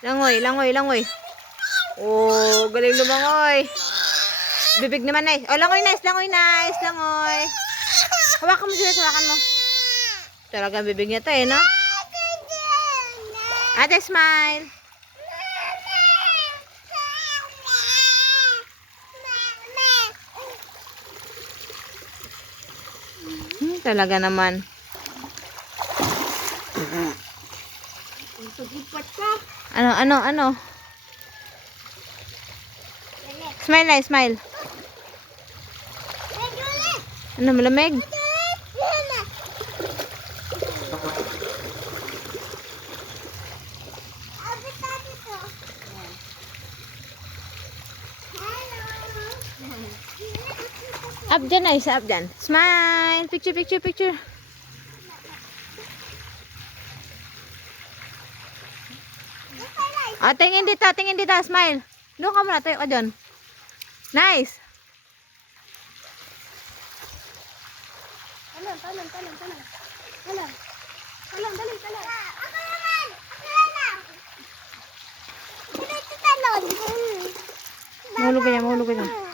Langoy, langoy, langoy. Oh, galing lumangoy. Bibig naman, nice. Oh, langoy, nice, langoy, nice, langoy. Hawakan mo, Juliet, hawakan mo. Talagang bibig niya to, no? Ate, smile. Talaga naman. Ano? Smile na, smile. Ano, malamig? Up dyan na, isa up dyan. Smile. Picture, picture, picture. Ah, tingin dito, tingin dito. Smile. Doon ka muna, tayo ka dyan. Nice. Talon, talon, talon, talon. Talon. Talon, dali, talon. Ako naman! Ako na! Dito talon. Mahulog ka dyan, mahulog ka dyan.